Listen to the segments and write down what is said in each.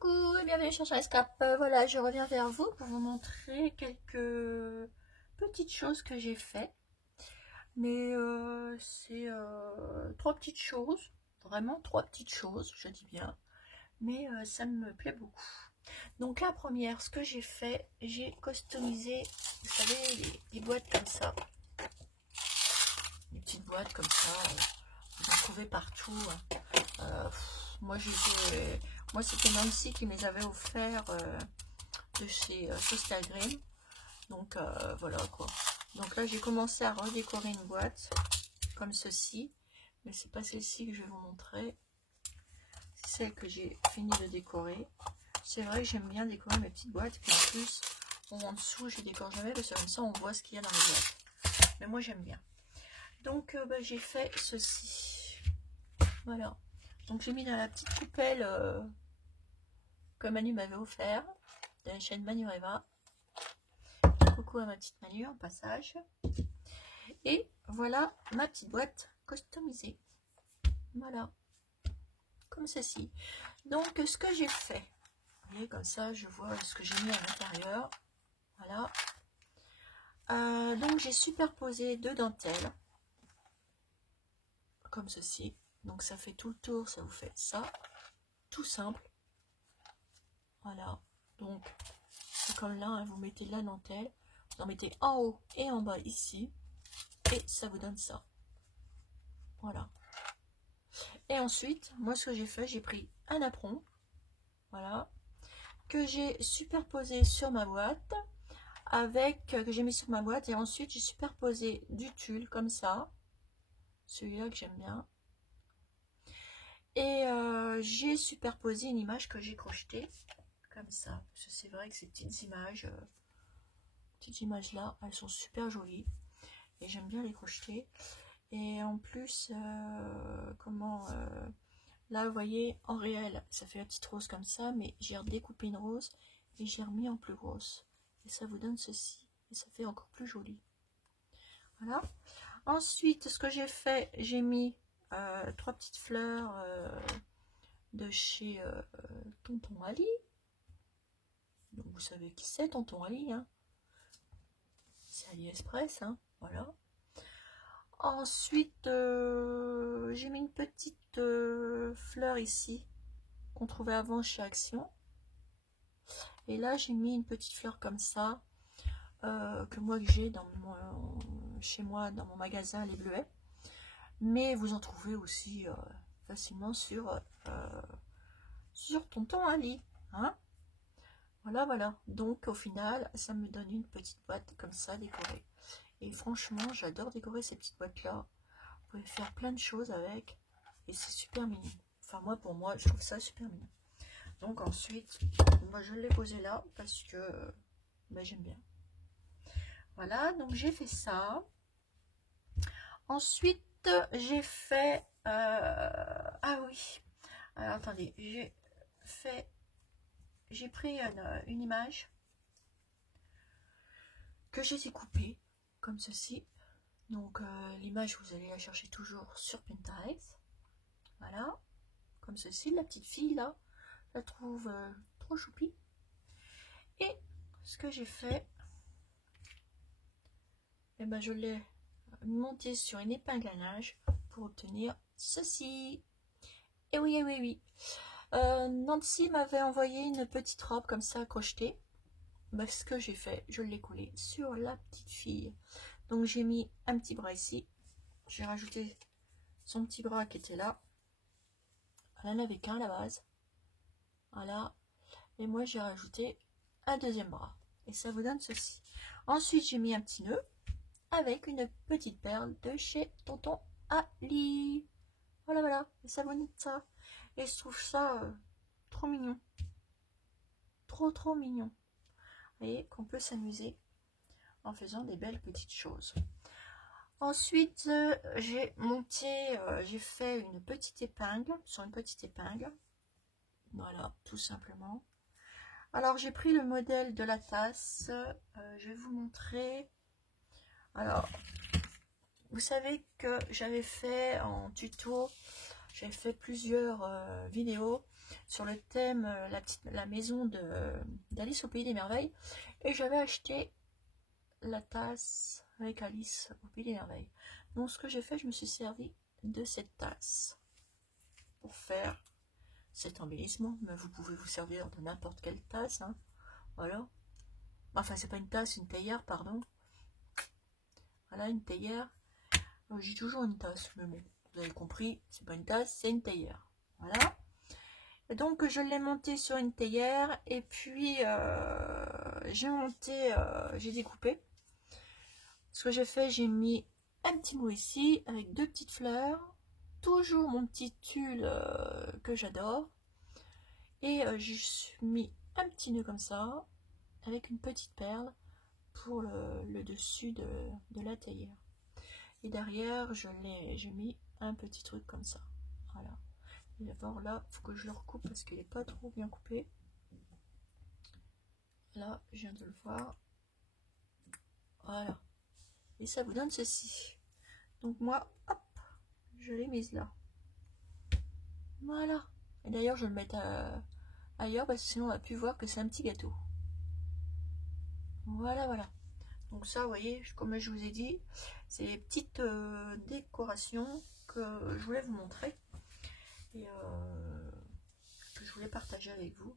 Coucou et bienvenue sur Escape. Voilà, je reviens vers vous pour vous montrer quelques petites choses que j'ai fait. Mais c'est trois petites choses, vraiment trois petites choses, je dis bien. Mais ça me plaît beaucoup. Donc la première, ce que j'ai fait, j'ai customisé, vous savez, les boîtes comme ça. Des petites boîtes comme ça, vous en trouvez partout. Moi, c'était Nancy qui me les avait offert de chez Instagram. Donc voilà quoi. Donc là, j'ai commencé à redécorer une boîte comme ceci. Mais c'est pas celle-ci que je vais vous montrer. C'est celle que j'ai fini de décorer. C'est vrai que j'aime bien décorer mes petites boîtes. Puis en plus, en dessous, je décore jamais parce que comme ça, on voit ce qu'il y a dans les boîtes. Mais moi, j'aime bien. Donc, j'ai fait ceci. Voilà. Donc, j'ai mis dans la petite coupelle que Manu m'avait offert de la chaîne Manureva. Coucou à ma petite Manu en passage. Et voilà ma petite boîte customisée. Voilà. Comme ceci. Donc, ce que j'ai fait. Vous voyez, comme ça, je vois ce que j'ai mis à l'intérieur. Voilà. Donc, j'ai superposé deux dentelles. Comme ceci. Donc, ça fait tout le tour. Ça vous fait ça. Tout simple. Voilà. Donc, c'est comme là, hein, vous mettez la dentelle. Vous en mettez en haut et en bas ici. Et ça vous donne ça. Voilà. Et ensuite, moi, ce que j'ai fait, j'ai pris un apron. Voilà. Que j'ai superposé sur ma boîte. Que j'ai mis sur ma boîte. Et ensuite, j'ai superposé du tulle comme ça. Celui-là que j'aime bien. Et j'ai superposé une image que j'ai crochetée. Comme ça. Parce que c'est vrai que ces petites images là, elles sont super jolies. Et j'aime bien les crocheter. Et en plus, là, vous voyez, en réel, ça fait la petite rose comme ça, mais j'ai redécoupé une rose et j'ai remis en plus grosse. Et ça vous donne ceci. Et ça fait encore plus joli. Voilà. Ensuite, ce que j'ai fait, j'ai mis trois petites fleurs de chez Tonton Ali. Donc, vous savez qui c'est, Tonton Ali, hein. C'est AliExpress, hein. Voilà. Ensuite, j'ai mis une petite fleur ici qu'on trouvait avant chez Action. Et là, j'ai mis une petite fleur comme ça que j'ai chez moi dans mon magasin Les Bleuets. Mais vous en trouvez aussi facilement sur Tonton Ali. Hein, voilà, voilà. Donc, au final, ça me donne une petite boîte comme ça décorée. Et franchement, j'adore décorer ces petites boîtes-là. Vous pouvez faire plein de choses avec. Et c'est super mignon. Enfin, pour moi, je trouve ça super mignon. Donc ensuite, moi, je l'ai posé là parce que j'aime bien. Voilà, donc j'ai fait ça. Ensuite, j'ai fait... ah oui. Alors, attendez. J'ai pris une image que j'ai découpée comme ceci. Donc l'image, vous allez la chercher toujours sur Pinterest. Voilà, comme ceci. La petite fille là, je la trouve trop choupie. Et ce que j'ai fait, je l'ai monté sur une épingle à linge pour obtenir ceci. Et oui, et oui, oui. Nancy m'avait envoyé une petite robe comme ça crochetée. Ce que j'ai fait, je l'ai collée sur la petite fille. Donc j'ai mis un petit bras ici. J'ai rajouté son petit bras qui était là. Elle n'en avait qu'un à la base. Voilà. Et moi j'ai rajouté un deuxième bras. Et ça vous donne ceci. Ensuite j'ai mis un petit nœud avec une petite perle de chez Tonton Ali. Voilà, voilà. Et ça vous donne ça. Et je trouve ça trop mignon. Trop, trop mignon. Vous voyez qu'on peut s'amuser en faisant des belles petites choses. Ensuite, j'ai fait une petite épingle sur une petite épingle. Voilà, tout simplement. Alors, j'ai pris le modèle de la tasse. Je vais vous montrer. Alors, vous savez que j'avais fait en tuto, j'avais fait plusieurs vidéos sur le thème la maison d'Alice au Pays des Merveilles. Et j'avais acheté la tasse avec Alice au Pays des Merveilles. Donc ce que j'ai fait, je me suis servi de cette tasse pour faire cet embellissement. Mais vous pouvez vous servir de n'importe quelle tasse, hein. Voilà. Enfin, c'est pas une tasse, une théière, pardon. Voilà, une théière. J'ai toujours une tasse, mais bon, vous avez compris, c'est pas une tasse, c'est une théière. Voilà. Et donc, je l'ai monté sur une théière, et puis j'ai découpé. Ce que j'ai fait, j'ai mis un petit mot ici, avec 2 petites fleurs. Toujours mon petit tulle que j'adore. Et j'ai mis un petit nœud comme ça, avec une petite perle pour le dessus de la théière. Et derrière, j'ai mis un petit truc comme ça. Voilà. Et d'abord là, il faut que je le recoupe parce qu'il n'est pas trop bien coupé. Là, je viens de le voir. Voilà. Et ça vous donne ceci. Donc moi, hop, je l'ai mise là. Voilà. Et d'ailleurs, je vais le mettre ailleurs parce que sinon on va plus voir que c'est un petit gâteau. Voilà, voilà. Donc ça, vous voyez, comme je vous ai dit, c'est les petites décorations que je voulais vous montrer et que je voulais partager avec vous,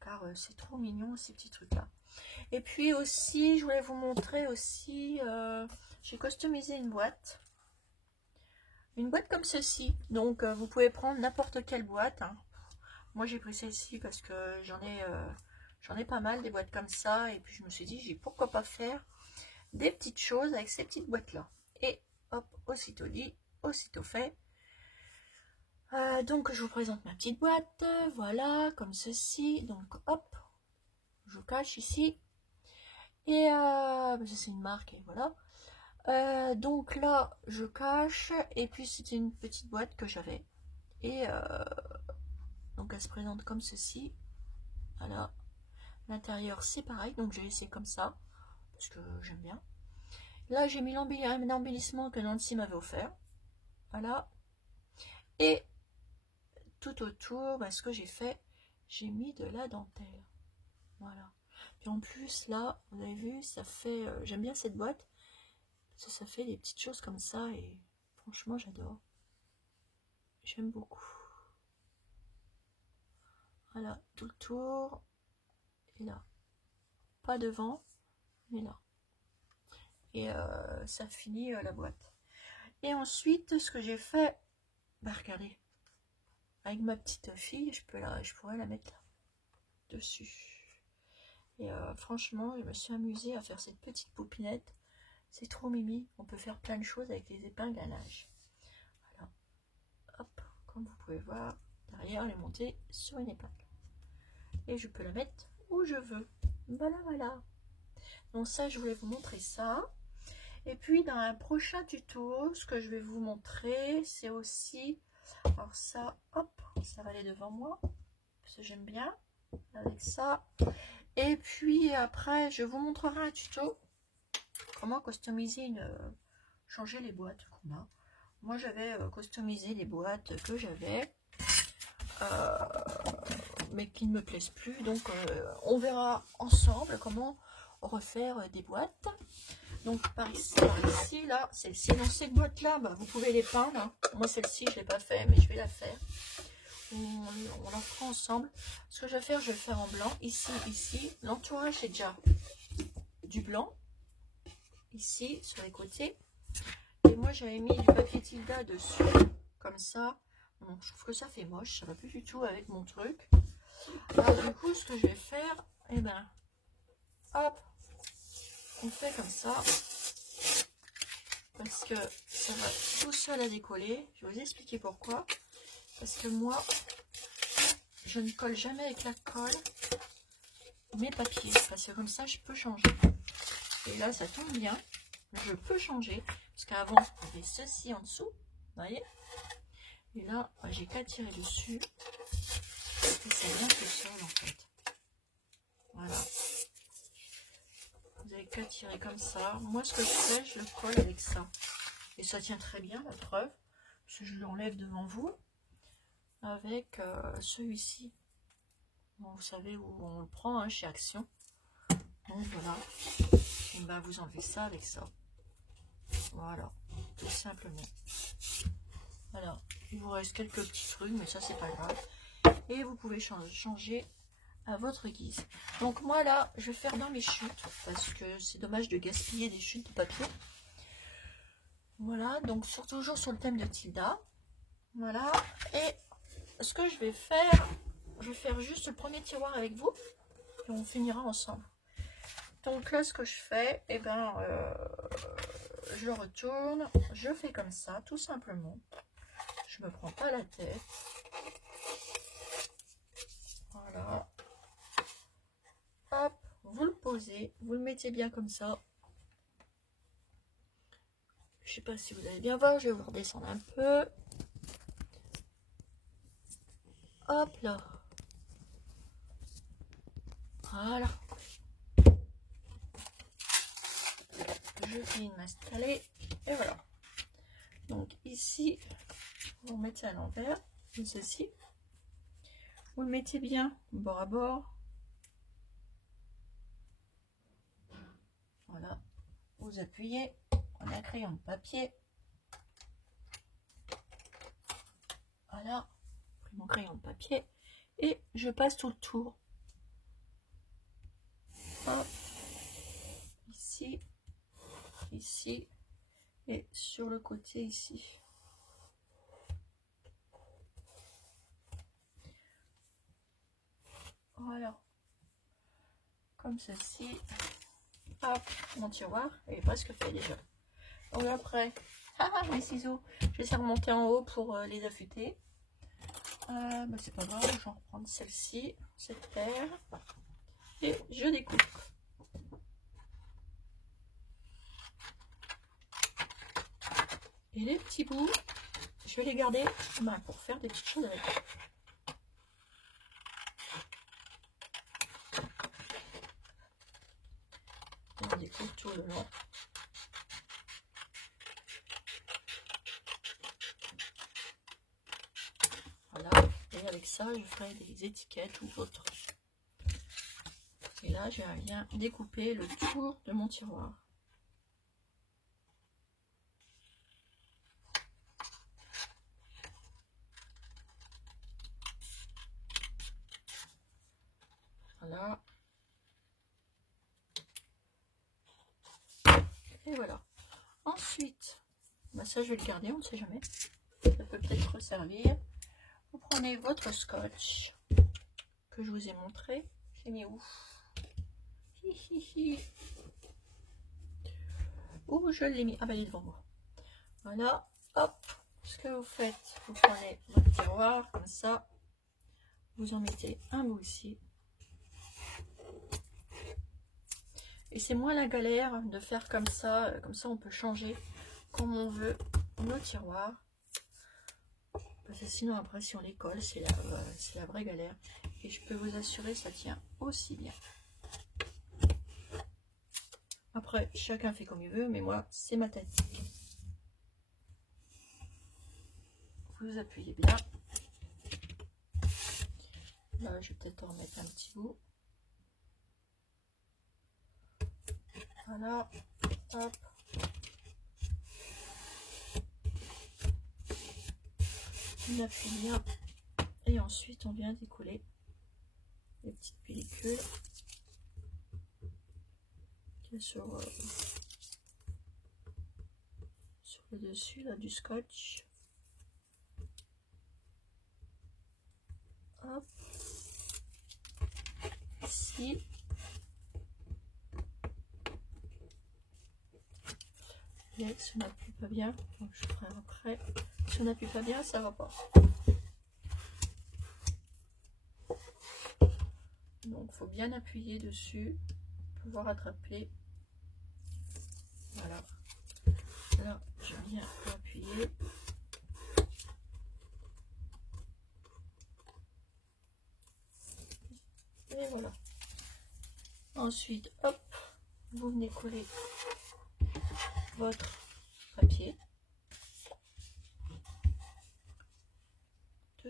car c'est trop mignon ces petits trucs là. Et puis aussi, je voulais vous montrer aussi, j'ai customisé une boîte comme ceci. Donc vous pouvez prendre n'importe quelle boîte, hein. Moi j'ai pris celle-ci parce que j'en ai pas mal des boîtes comme ça, et puis je me suis dit, pourquoi pas faire des petites choses avec ces petites boîtes là. Et hop, aussitôt dit, aussitôt fait. Donc je vous présente ma petite boîte, voilà, comme ceci. Donc hop, je cache ici. Et c'est une marque, et voilà. Donc là, je cache, et puis c'était une petite boîte que j'avais. Et donc elle se présente comme ceci. Voilà. L'intérieur c'est pareil, donc j'ai laissé comme ça, parce que j'aime bien. Là j'ai mis l'embellissement que Nancy m'avait offert. Voilà. Et tout autour, ce que j'ai fait, j'ai mis de la dentelle. Voilà. Puis en plus, là, vous avez vu, ça fait... j'aime bien cette boîte. Ça fait des petites choses comme ça. Et franchement, j'adore. J'aime beaucoup. Voilà, tout le tour. Et là. Pas devant, mais là. Et ça finit la boîte. Et ensuite, ce que j'ai fait... regardez. Avec ma petite fille, je pourrais la mettre là. Dessus. Et franchement, je me suis amusée à faire cette petite poupinette. C'est trop mimi. On peut faire plein de choses avec les épingles à linge. Voilà. Hop, comme vous pouvez voir, derrière, elle est montée sur une épingle. Et je peux la mettre où je veux. Voilà, voilà. Donc ça, je voulais vous montrer ça. Et puis, dans un prochain tuto, ce que je vais vous montrer, c'est aussi... Alors ça, hop, ça va aller devant moi. Parce que j'aime bien. Avec ça... Et puis après, je vous montrerai un tuto comment customiser changer les boîtes qu'on a. Moi, j'avais customisé les boîtes que j'avais, mais qui ne me plaisent plus. Donc, on verra ensemble comment refaire des boîtes. Donc, par ici, là, celle-ci, dans cette boîte-là, vous pouvez les peindre, hein. Moi, celle-ci, je ne l'ai pas fait, mais je vais la faire. On la fera ensemble. Ce que je vais faire en blanc. Ici. L'entourage, c'est déjà du blanc. Ici, sur les côtés. Et moi, j'avais mis du papier Tilda dessus. Comme ça. Bon, je trouve que ça fait moche. Ça va plus du tout avec mon truc. Alors, du coup, ce que je vais faire, hop. On fait comme ça. Parce que ça va tout seul à décoller. Je vais vous expliquer pourquoi. Parce que moi, je ne colle jamais avec la colle mes papiers. Parce que comme ça, je peux changer. Et là, ça tombe bien. Je peux changer. Parce qu'avant, il y avait ceci en dessous. Vous voyez? Et là, j'ai qu'à tirer dessus. Et ça vient tout seul, en fait. Voilà. Vous avez qu'à tirer comme ça. Moi, ce que je fais, je le colle avec ça. Et ça tient très bien, la preuve. Parce que je l'enlève devant vous. avec celui-ci. Bon, vous savez où on le prend, hein, chez Action. Donc voilà, et ben vous enlevez ça avec ça. Voilà, tout simplement. Alors, il vous reste quelques petits trucs, mais ça c'est pas grave. Et vous pouvez changer à votre guise. Donc moi là, je vais faire dans mes chutes, parce que c'est dommage de gaspiller des chutes de papier. Voilà, donc toujours sur le thème de Tilda. Voilà, et ce que je vais faire juste le premier tiroir avec vous, et on finira ensemble. Donc là, ce que je fais, et ben, je le retourne, je fais comme ça, tout simplement. Je me prends pas la tête. Voilà. Hop, vous le posez, vous le mettez bien comme ça. Je sais pas si vous allez bien voir, je vais vous redescendre un peu. Hop là. Voilà. Je viens de m'installer. Et voilà. Donc ici, vous mettez à l'envers, comme ceci. Vous le mettez bien bord à bord. Voilà. Vous appuyez. On a un crayon de papier. Voilà. Mon crayon de papier. Et je passe tout le tour. Hop. Ici. Ici. Et sur le côté ici. Voilà. Comme ceci. Hop. Mon tiroir est presque fait déjà. Donc après, mes ciseaux, je vais essayer de remonter en haut pour les affûter. Bah, c'est pas grave, je vais en reprendre celle-ci, cette paire. Et je découpe. Et les petits bouts, je vais les garder pour faire des petites choses avec. On découpe tout le long. Voilà, et avec ça, je ferai des étiquettes ou autres. Et là, je viens découper le tour de mon tiroir. Voilà. Et voilà. Ensuite, bah ça je vais le garder, on ne sait jamais. Ça peut peut-être servir. Vous prenez votre scotch que je vous ai montré. J'ai mis où? Où je l'ai mis? Ah bah il est devant moi. Voilà. Hop. Ce que vous faites, vous prenez votre tiroir comme ça. Vous en mettez un bout ici. Et c'est moins la galère de faire comme ça. Comme ça, on peut changer comme on veut nos tiroirs. Parce que sinon, après, si on les colle, c'est la vraie galère. Et je peux vous assurer, ça tient aussi bien. Après, chacun fait comme il veut, mais moi, c'est ma tactique. Vous appuyez bien. Là, je vais peut-être en remettre un petit bout. Voilà, hop. On appuie bien. Et ensuite, on vient décoller les petites pellicules qui est sur le dessus là, du scotch. Hop. Ici. Et si on n'appuie pas bien, donc je ferai après. Si on n'appuie pas bien, ça va pas. Donc il faut bien appuyer dessus pour pouvoir attraper. Voilà. Là, je viens appuyer. Et voilà. Ensuite, hop, vous venez coller votre papier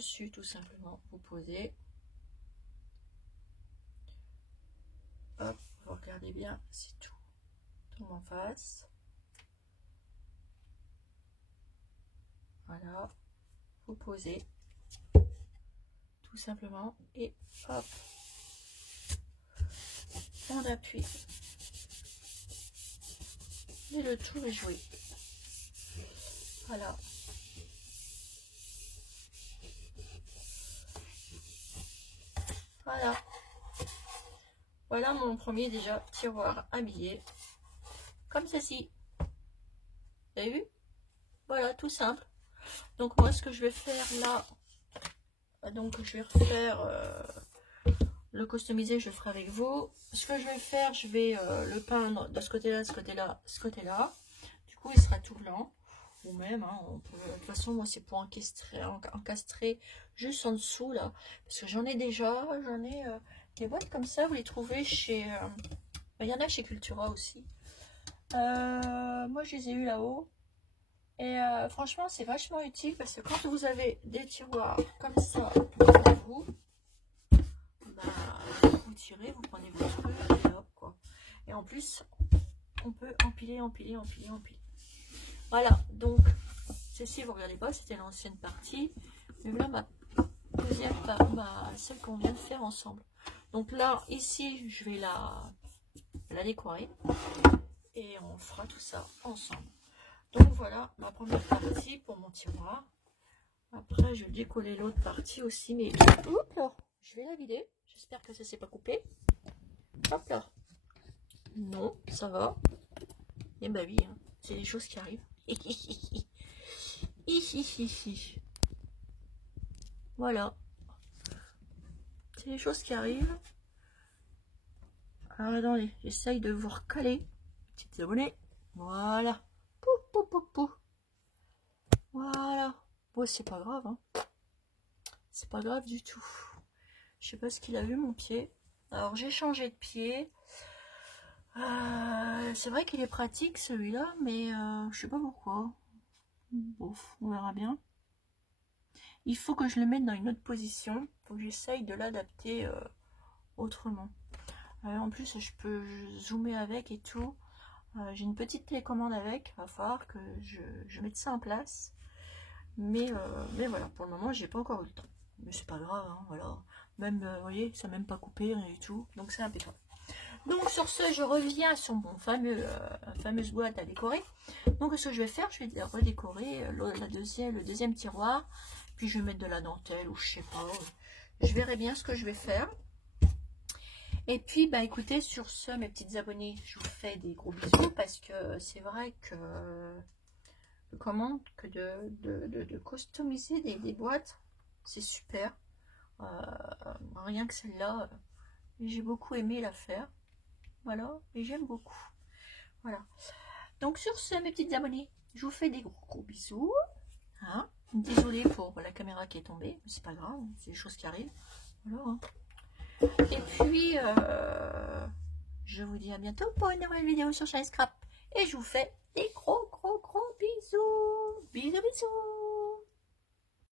dessus, tout simplement. Vous posez. Hop, vous regardez bien, c'est tout. Tombe en face. Voilà. Vous posez. Tout simplement. Et hop. On appuie. Et le tour est joué. Voilà. Voilà. Voilà mon premier déjà tiroir habillé. Comme ceci. Vous avez vu? Voilà, tout simple. Donc moi ce que je vais faire là, donc je vais refaire le customiser, je le ferai avec vous. Ce que je vais faire, je vais le peindre de ce côté-là, ce côté-là, ce côté-là. Du coup il sera tout blanc. Ou même, hein, on peut, de toute façon moi c'est pour encastrer juste en dessous là. Parce que j'en ai déjà, j'en ai des boîtes comme ça, vous les trouvez chez... il y en a chez Cultura aussi. Moi je les ai eu là-haut. Et franchement, c'est vachement utile parce que quand vous avez des tiroirs comme ça devant vous, bah, vous tirez, vous prenez vos trucs et hop quoi. Et en plus, on peut empiler, empiler, empiler, empiler. Voilà, donc ceci, vous regardez pas, c'était l'ancienne partie. Mais voilà ma deuxième partie, celle qu'on vient de faire ensemble. Donc là, ici, je vais la décorer et on fera tout ça ensemble. Donc voilà ma première partie pour mon tiroir. Après je vais décoller l'autre partie aussi, mais hop là, je vais la vider. J'espère que ça s'est pas coupé. Hop là. Non, ça va. Et bah oui, hein, c'est des choses qui arrivent. Voilà. C'est des choses qui arrivent. Alors attendez, j'essaye de vous recaler. Petites abonnés. Voilà. Pou, pou, pou, pou. Voilà. Bon, c'est pas grave, hein. C'est pas grave du tout. Je sais pas ce qu'il a vu, mon pied. Alors, j'ai changé de pied. C'est vrai qu'il est pratique, celui-là, mais je sais pas pourquoi. Bon, on verra bien. Il faut que je le mette dans une autre position. Il faut que j'essaye de l'adapter autrement. En plus, je peux zoomer avec et tout. J'ai une petite télécommande avec. Il va falloir que je mette ça en place. Mais voilà, pour le moment, j'ai pas encore eu le temps. Mais c'est pas grave, hein, voilà. Même, vous voyez, ça n'a même pas coupé, rien du tout. Donc, c'est impeccable. Donc, sur ce, je reviens sur mon fameuse boîte à décorer. Donc, ce que je vais faire, je vais redécorer le deuxième tiroir. Puis, je vais mettre de la dentelle ou je sais pas. Je verrai bien ce que je vais faire. Et puis, bah, écoutez, sur ce, mes petites abonnées, je vous fais des gros bisous parce que c'est vrai que... Comment que de customiser des boîtes, c'est super. Rien que celle-là, j'ai beaucoup aimé la faire. Voilà, et j'aime beaucoup. Voilà. Donc sur ce, mes petites abonnées, je vous fais des gros bisous. Hein, désolée pour la caméra qui est tombée, mais c'est pas grave, c'est des choses qui arrivent. Voilà. Hein. Et puis, je vous dis à bientôt pour une nouvelle vidéo sur Shiny Scrap. Et je vous fais des gros bisous. Bisous.